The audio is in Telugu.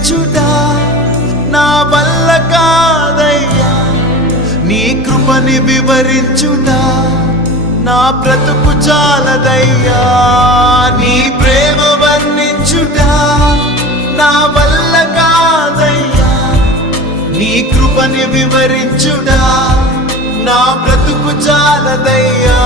స్తుతించుట నా వల్ల కాదయ్యా, నీ కృపని వివరించుట నా బ్రతుకు చాలదయ్యా, నీ ప్రేమ వర్ణించుట నా వల్ల కాదయ్యా, నీ కృపని వివరించుట నా బ్రతుకు చాలదయ్యా.